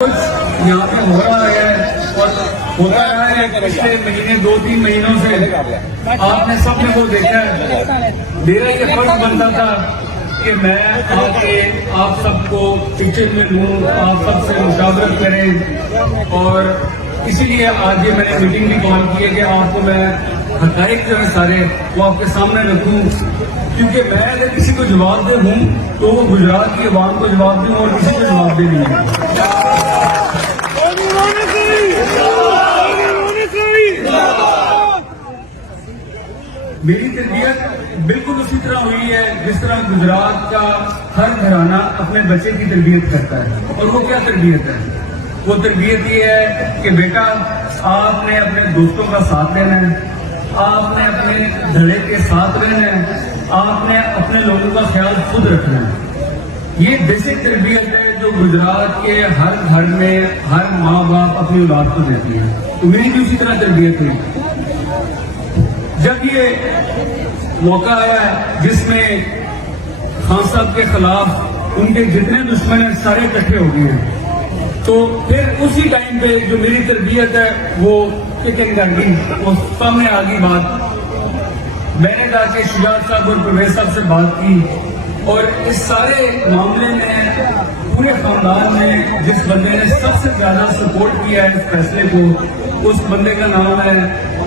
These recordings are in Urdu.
یہاں پہ ہو رہا ہے اور ہوتا رہا ہے پچھلے مہینے 2-3 مہینوں سے آپ نے سب نے وہ دیکھا ہے. میرا یہ فرض بنتا تھا کہ میں آپ سب کو کچن میں لوں, آپ سب سے مشاورت کریں, اور اسی لیے آج یہ میں نے میٹنگ بھی کال کی ہے کہ آپ کو میں حقائق جو ہے سارے وہ آپ کے سامنے رکھوں, کیونکہ میں اگر کسی کو جواب دے ہوں تو وہ گجرات کی عوام کو جواب دوں اور کسی کو جواب دے نہیں ہے. میری تربیت بالکل اسی طرح ہوئی ہے جس طرح گجرات کا ہر گھرانہ اپنے بچے کی تربیت کرتا ہے. اور وہ کیا تربیت ہے؟ وہ تربیت یہ ہے کہ بیٹا آپ نے اپنے دوستوں کا ساتھ لینا ہے, آپ نے اپنے دھڑے کے ساتھ رہنا ہے, آپ نے اپنے لوگوں کا خیال خود رکھنا ہے. یہ بیسک تربیت ہے جو گجرات کے ہر گھر میں ہر ماں باپ اپنی اولاد کو دیتی ہے. تو میری بھی اسی طرح تربیت ہوئی. جب یہ موقع آیا جس میں خان صاحب کے خلاف ان کے جتنے دشمن ہیں سارے اکٹھے ہو گئے ہیں, تو پھر اسی ٹائم پہ جو میری تربیت ہے وہ کٹنگ کر گئی, وہ سامنے آ گئی بات. میں نے جا کے شجاعت صاحب اور پرویز صاحب سے بات کی, اور اس سارے معاملے میں پورے خاندان میں جس بندے نے سب سے زیادہ سپورٹ کیا ہے اس فیصلے کو, اس بندے کا نام ہے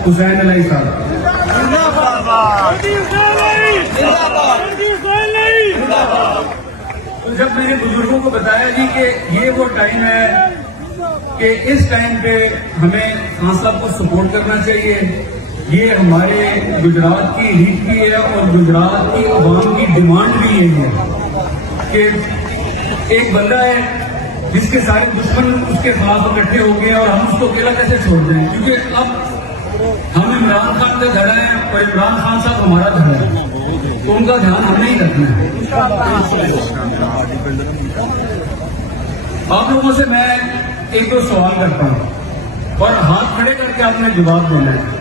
حسین علی صاحب. تو جب میں نے بزرگوں کو بتایا جی کہ یہ وہ ٹائم ہے کہ اس ٹائم پہ ہمیں خان صاحب کو سپورٹ کرنا چاہیے, یہ ہمارے گجرات کی ریت بھی ہے اور گجرات کی عوام کی ڈیمانڈ بھی یہ ہے کہ ایک بندہ ہے جس کے سارے دشمن اس کے خلاف اکٹھے ہو گئے اور ہم اس کو اکیلا کیسے چھوڑ دیں, کیونکہ اب ہم عمران خان کا گھر ہے اور عمران خان صاحب ہمارا گھر ہے, تو ان کا دھیان ہمیں ہی رکھنا ہے. آپ لوگوں سے میں ایک دو سوال کرتا ہوں اور ہاتھ کھڑے کر کے آپ نے جواب دینا ہے.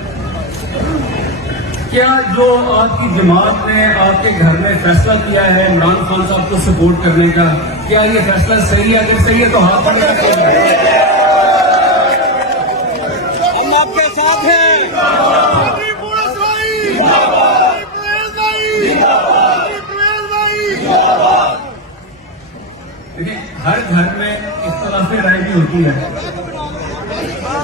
کیا جو آپ کی جماعت نے آپ کے گھر میں فیصلہ کیا ہے عمران خان صاحب کو سپورٹ کرنے کا, کیا یہ فیصلہ صحیح ہے؟ اگر صحیح ہے تو ہاتھ کھڑے کر کے ہم آپ کے ساتھ ہیں. دیکھیں, ہر گھر میں اختلاف رائے بھی ہوتی ہے,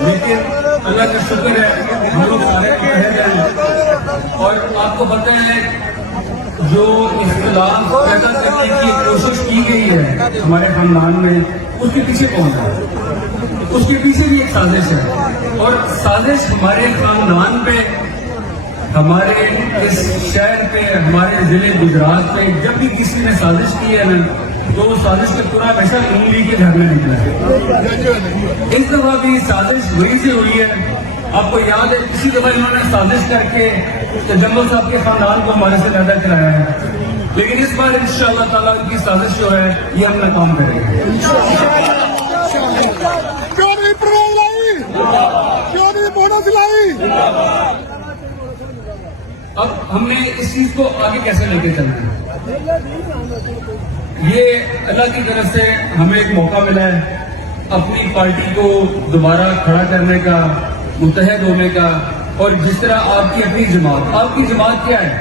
لیکن اللہ کا شکر ہے ہم لوگ سارے متحد ہیں, اور آپ کو پتہ ہے جو اختلاف پیدا کرنے کی کوشش کی گئی ہے ہمارے خاندان میں, اس کے پیچھے کون ہے؟ اس کے پیچھے بھی ایک سازش ہے, اور سازش ہمارے خاندان پہ, ہمارے اس شہر پہ, ہمارے ضلع گجرات پہ جب بھی کسی نے سازش کی ہے نا, تو وہ سازش کا پورا ہمیشہ انگلی کے گھر میں نکلا ہے. اس دفعہ بھی سازش وہی سے ہوئی ہے. آپ کو یاد ہے کسی دفعہ انہوں نے سازش کر کے جنگل صاحب کے خاندان کو ہمارے سے زیادہ کرایا ہے, لیکن اس بار انشاءاللہ تعالیٰ ان کی سازش جو ہے یہ ہم ناکام کریں گے. کیوں نہیں پرویز لائی, کیوں نہیں بونس لائی. اب ہم نے اس چیز کو آگے کیسے لے کے چلنا ہے؟ یہ اللہ کی طرف سے ہمیں ایک موقع ملا ہے اپنی پارٹی کو دوبارہ کھڑا کرنے کا, متحد ہونے کا. اور جس طرح آپ کی اپنی جماعت, آپ کی جماعت کیا ہے؟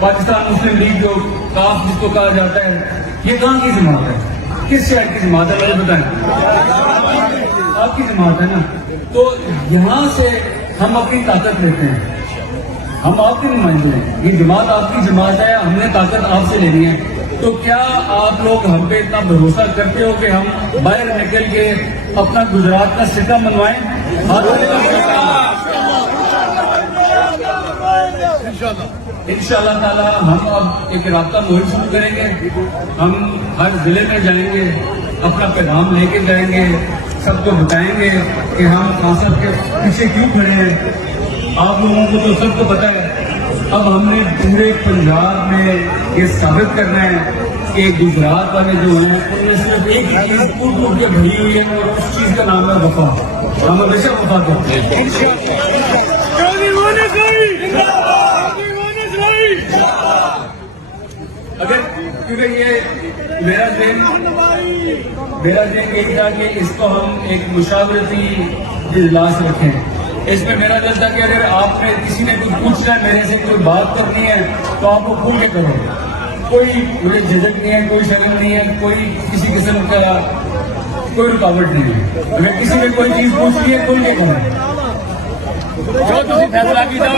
پاکستان مسلم لیگ جو کاف جس کو کہا جاتا ہے, یہ کہاں کی جماعت ہے؟ کس شہر کی جماعت ہے مجھے بتائیں. آپ کی جماعت ہے نا, تو یہاں سے ہم اپنی طاقت لیتے ہیں. ہم آپ کے نمائندے ہیں, یہ جماعت آپ کی جماعت ہے, ہم نے طاقت آپ سے لینی ہے. تو کیا آپ لوگ ہم پہ اتنا بھروسہ کرتے ہو کہ ہم باہر نکل کے اپنا گجرات کا سکہ منوائیں؟ انشاءاللہ تعالیٰ ہم اب ایک رابطہ مہم شروع کریں گے. ہم ہر ضلع میں جائیں گے, اپنا پیغام لے کے جائیں گے, سب کو بتائیں گے کہ ہم خان صاحب کے پیچھے کیوں کھڑے ہیں. آپ لوگوں کو تو سب کو پتا ہے. اب ہم نے پورے پنجاب میں یہ ثابت کرنا ہے کہ گجرات والے جو ہیں ان میں صرف ایک ہی چیز ٹوٹ ٹوٹ کے بھری ہوئی ہے, اور اس چیز کا نام ہے وفا. ہم ہمیشہ وفا کرتے ہیں. اگر کیونکہ یہ میرا ذہن میرا یہی تھا کہ اس کو ہم ایک مشاورتی اجلاس رکھیں. اس میں میرا دل تھا کہ اگر آپ نے کسی نے کچھ پوچھنا ہے میرے سے کوئی بات کرنی ہے تو آپ وہ کھل کے کرو. کوئی مجھے جھجک نہیں ہے, کوئی شرم نہیں ہے, کوئی کسی قسم کا کوئی رکاوٹ نہیں ہے. اگر کسی نے کوئی چیز پوچھنی ہے کھل کے کریں. جو تسی فیصلہ کیتا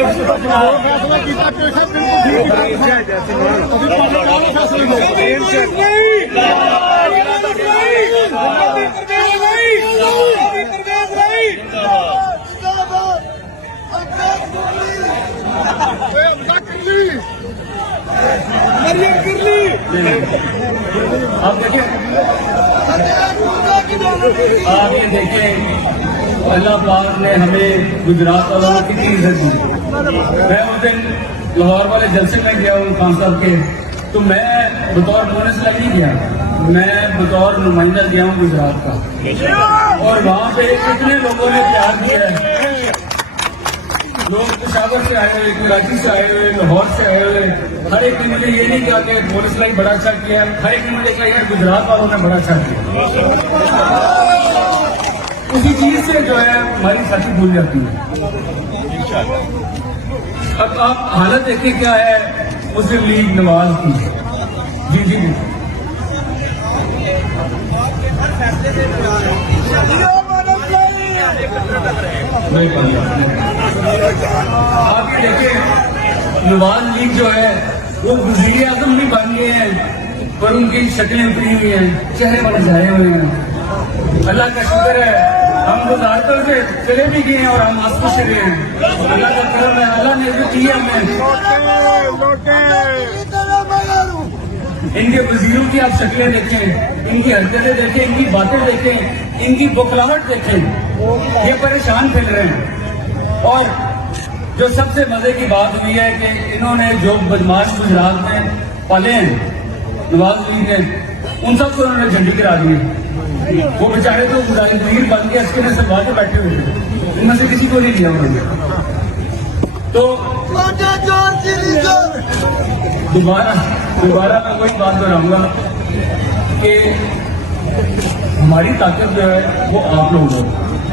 آپ دیکھیں, آپ یہ دیکھیں اللہ پاک نے ہمیں گجرات والوں کو کتنی عزت دی. میں اس دن لاہور والے جلسے میں گیا ہوں خان صاحب کے, تو میں بطور بونس نہیں گیا, میں بطور نمائندہ گیا ہوں گجرات کا. اور وہاں پہ کتنے لوگوں نے پیار کیا ہے. لوگ پشاور سے آئے ہوئے, کراچی سے آئے ہوئے, لاہور سے آئے ہوئے, ہر ایک نے مجھے یہ نہیں کہا کہ بونس لائن بڑا اچھا کیا, ہر ایک نے مجھے کہا یار گجرات والوں نے بڑا اچھا کیا. اسی چیز سے جو ہے ہماری ساتھی بھول جاتی ہے. اب آپ حالت دیکھیں کیا ہے مسلم لیگ نواز کی. جی جی جی آپ یہ دیکھیں نواز لیگ جو ہے وہ وزیر اعظم بھی بن گئے ہیں پر ان کی شکلیں اتری ہوئی ہیں, چہرے پر جائے ہوئے ہیں. اللہ کا شکر ہے ہم گزارتوں سے چلے بھی گئے ہیں اور ہم آس پاس چلے ہیں. اللہ کا کرم ہے, اللہ نے جو کیا ہمیں. ان کے وزیروں کی آپ شکلیں دیکھیں, ان کی حرکتیں دیکھیں, ان کی باتیں دیکھیں, ان کی بخلاہٹ دیکھیں, یہ پریشان پھیل رہے ہیں. اور جو سب سے مزے کی بات ہوئی ہے کہ انہوں نے جو بدماش گجرات میں پالے ہیں نواز لیگ نے, ان سب کو انہوں نے جھنڈی کرا دی. وہ بیچارے تو وزیر بن کے اس کے لیے سلوا کے بیٹھے ہوئے تھے, ان میں سے کسی کو نہیں دیا انہوں نے. تو دوبارہ میں وہی بات دہراؤں گا کہ ہماری طاقت جو ہے وہ آپ لوگ ہو.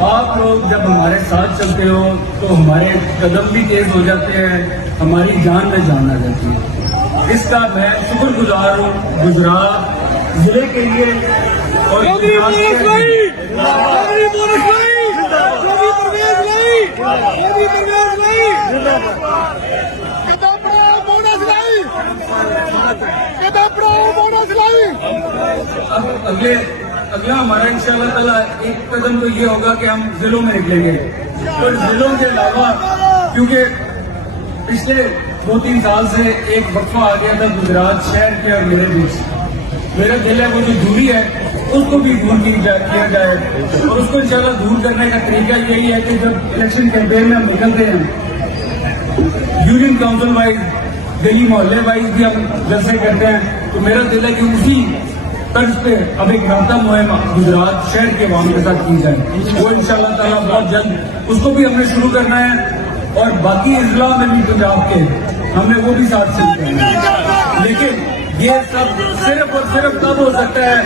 آپ لوگ جب ہمارے ساتھ چلتے ہو تو ہمارے قدم بھی تیز ہو جاتے ہیں, ہماری جان میں جان آ جاتی ہے. اس کا میں شکر گزار ہوں گجرات ضلع کے لیے. اور اگلا ہمارا انشاءاللہ تعالیٰ ایک قدم تو یہ ہوگا کہ ہم ضلعوں میں نکلیں گے. اور ضلعوں کے علاوہ کیونکہ پچھلے 2-3 سال سے ایک وقفہ آ گیا تھا گجرات شہر کے اور میرے بیچ, میرا دل ہے وہ جو دوری ہے اس کو بھی دور کیا جائے. اور اس کو انشاءاللہ دور کرنے کا طریقہ یہی ہے کہ جب الیکشن کیمپین میں ہم نکلتے ہیں یونین کاؤنسل وائز, گلی محلے وائز بھی ہم جلسے کرتے ہیں, تو میرا دل ہے کہ اسی طرز پہ اب ایک رابطہ مہم گجرات شہر کے عوام کے ساتھ کی جائے. وہ انشاءاللہ تعالیٰ بہت جلد اس کو بھی ہم نے شروع کرنا ہے. اور باقی اضلاع میں بھی پنجاب کے ہم نے وہ بھی ساتھ شروع کرنا ہے. لیکن یہ سب صرف اور صرف تب ہو سکتا ہے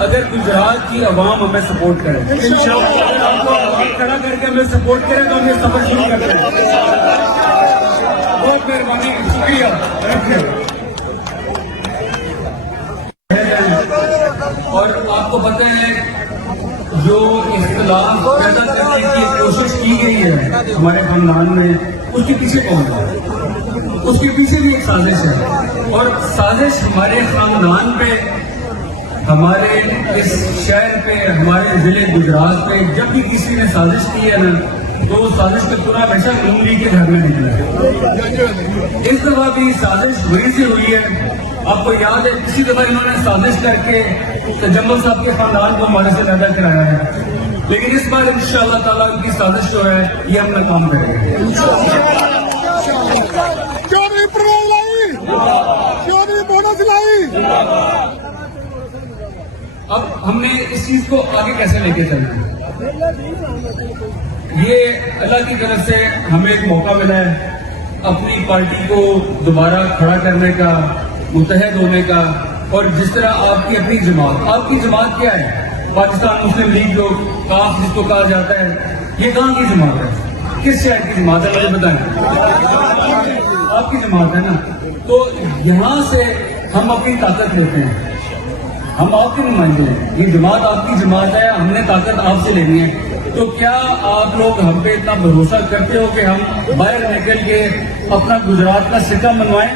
اگر گجرات کی عوام ہمیں سپورٹ کرے. انشاءاللہ آپ کو کھڑا کر کے ہمیں سپورٹ کرے تو ہم یہ سفر شروع کرتے ہیں. بہت مہربانی, شکریہ. اور آپ کو پتہ ہے جو اختلاف پیدا کرنے کی کوشش کی گئی ہے ہمارے خاندان میں, اس کے پیچھے کون ہے؟ اس کے پیچھے بھی ایک سازش ہے. اور سازش ہمارے خاندان پہ, ہمارے اس شہر پہ, ہمارے ضلع گجرات پہ جب بھی کسی نے سازش کی ہے نا تو وہ سازش کا پورا ہمیشہ نون لیگ کے گھر میں نکلا ہے. اس دفعہ بھی سازش وہی سے ہوئی ہے. آپ کو یاد ہے کسی دفعہ انہوں نے سازش کر کے تجمل صاحب کے خاندان کو ہمارے سے زیادہ کرایا ہے, لیکن اس بار انشاءاللہ تعالیٰ ان کی سازش جو ہے یہ ہم ناکام کریں گے. اب ہم نے اس چیز کو آگے کیسے لے کے چلنا ہے؟ یہ اللہ کی طرف سے ہمیں ایک موقع ملا ہے اپنی پارٹی کو دوبارہ کھڑا کرنے کا, متحد ہونے کا. اور جس طرح آپ کی اپنی جماعت، آپ کی جماعت کیا ہے؟ پاکستان مسلم لیگ جو کاف جس کو کہا جاتا ہے، یہ کہاں کی جماعت ہے؟ کس شہر کی جماعت ہے مجھے بتائیں؟ آپ کی جماعت ہے نا. تو یہاں سے ہم اپنی طاقت لیتے ہیں. ہم آپ کے نمائندے ہیں، یہ جماعت آپ کی جماعت ہے، ہم نے طاقت آپ سے لینی ہے. تو کیا آپ لوگ ہم پہ اتنا بھروسہ کرتے ہو کہ ہم باہر نکل کے اپنا گجرات کا سکہ منوائیں؟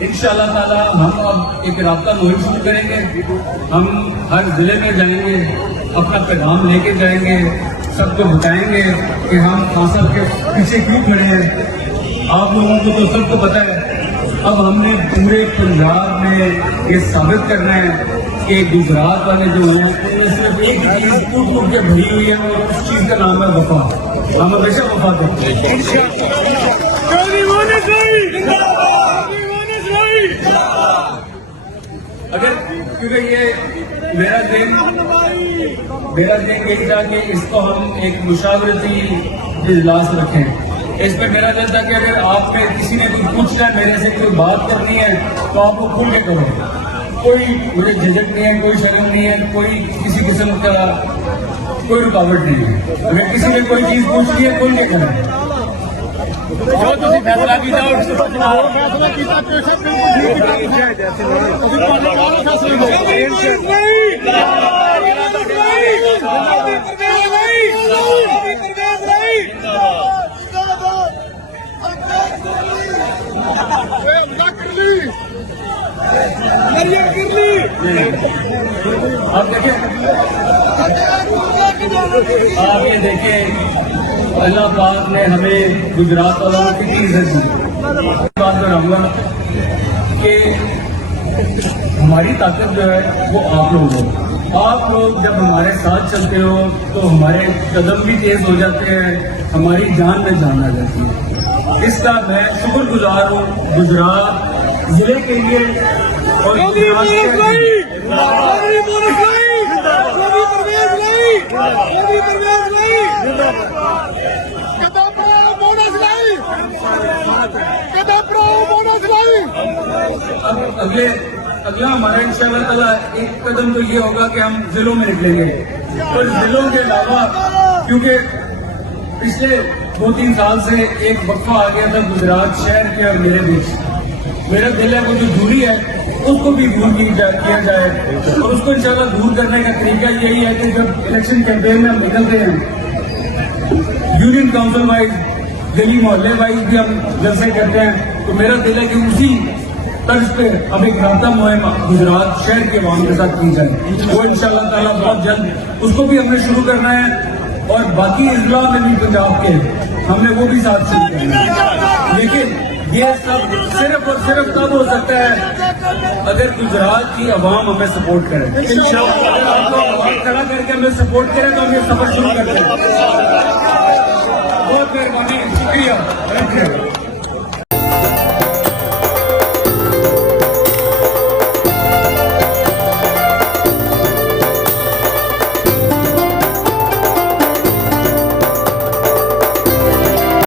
انشاءاللہ تعالی ہم اب ایک رابطہ مہم شروع کریں گے. ہم ہر ضلع میں جائیں گے، اپنا پیغام لے کے جائیں گے، سب کو بتائیں گے کہ ہم خان صاحب کے پیچھے کیوں کھڑے ہیں. آپ لوگوں کو تو سب کو پتہ ہے. اب ہم نے پورے پنجاب میں یہ ثابت کرنا ہے کہ گجرات والے جو ہیں ان میں صرف ایک چیز ٹوٹ ٹوٹ کے بھری ہوئی ہے، اور اس چیز کا نام ہے وفا. ہم ہمیشہ وفا کرتے ہیں. اگر کیونکہ یہ میرا ذہن یہی تھا کہ اس کو ہم ایک مشاورتی اجلاس رکھیں. اس پہ میرا دل تھا کہ اگر آپ میں کسی نے کوئی پوچھنا ہے، میرے سے کوئی بات کرنی ہے تو آپ کو کھل کے کرو. کوئی مجھے جھجک نہیں ہے، کوئی شرم نہیں ہے، کوئی کسی قسم کا کوئی رکاوٹ نہیں ہے. اگر کسی نے کوئی چیز پوچھنی ہے کھل کے کریں. جو تسی فیصلہ کیتا فیصلہ کیتا کہ سب بالکل ٹھیک ہے. تسی پہلے بار فیصلے آپ یہ دیکھیں اللہ پاک نے ہمیں گجرات والوں کی کتنی عزت دی. بات کراؤں گا کہ ہماری طاقت جو ہے وہ آپ لوگ ہو. آپ لوگ جب ہمارے ساتھ چلتے ہو تو ہمارے قدم بھی تیز ہو جاتے ہیں، ہماری جان میں جان آ جاتی ہے. اس کا میں شکر گزار ہوں گجرات ضلع کے لیے اور اگلا ہمارا انشاءاللہ تعالیٰ ایک قدم تو یہ ہوگا کہ ہم ضلعوں میں نکلیں گے. اور ضلعوں کے علاوہ کیونکہ پچھلے 2-3 سال سے ایک وقفہ آ گیا تھا گجرات شہر کے اور میرے بیچ. میرا دل ہے وہ جو دوری ہے اس کو بھی دور کیا جائے، اور اس کو انشاءاللہ دور کرنے کا طریقہ یہی ہے کہ جب الیکشن کیمپین میں ہم نکلتے ہیں یونین کاؤنسل وائز، گلی محلے وائز بھی ہم جلسے کرتے ہیں، تو میرا دل ہے کہ اسی طرز پہ اب ایک رابطہ مہم گجرات شہر کے عوام کے ساتھ کی جائے. وہ انشاءاللہ تعالیٰ بہت جلد اس کو بھی ہم نے شروع کرنا ہے، اور باقی اضلاع میں بھی پنجاب کے ہم نے وہ بھی ساتھ شروع کرنا ہے. لیکن یہ سب صرف اور صرف تب ہو سکتا ہے اگر گجرات کی عوام ہمیں سپورٹ کرے. اگر آپ کو عوام کھڑا کر کے ہمیں سپورٹ کرے تو ہم یہ سفر شروع کرتے ہیں. بہت مہربانی، شکریہ.